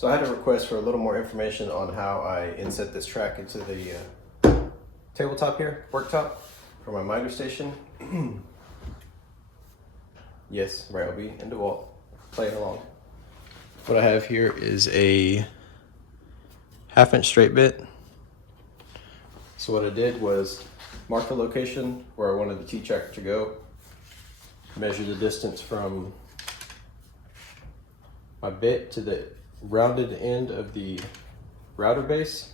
So I had a request for a little more information on how I inset this track into the tabletop here, worktop, for my miter station. Yes, right, I'll be in DeWalt, playing along. What I have here is a 1/2 inch straight bit. So what I did was mark the location where I wanted the T-track to go, measure the distance from my bit to the rounded end of the router base.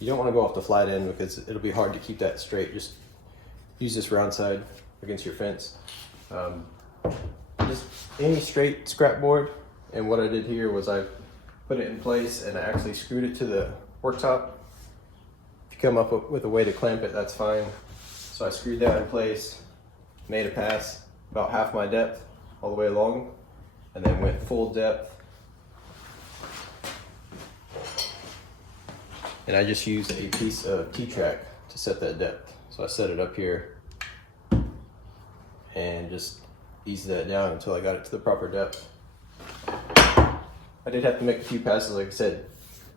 You don't want to go off the flat end because it'll be hard to keep that straight. Just use this round side against your fence. Just any straight scrap board. And what I did here was I put it in place and I actually screwed it to the worktop. If you come up with a way to clamp it, that's fine. So I screwed that in place, made a pass about half my depth all the way along, and then went full depth. And I just used a piece of T-track to set that depth. So I set it up here and just eased that down until I got it to the proper depth. I did have to make a few passes, like I said,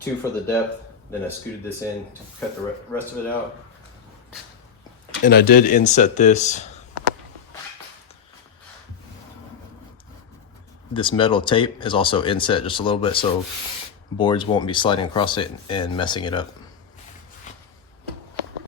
2 for the depth, then I scooted this in to cut the rest of it out. And I did inset this metal tape is also inset just a little bit so boards won't be sliding across it and messing it up.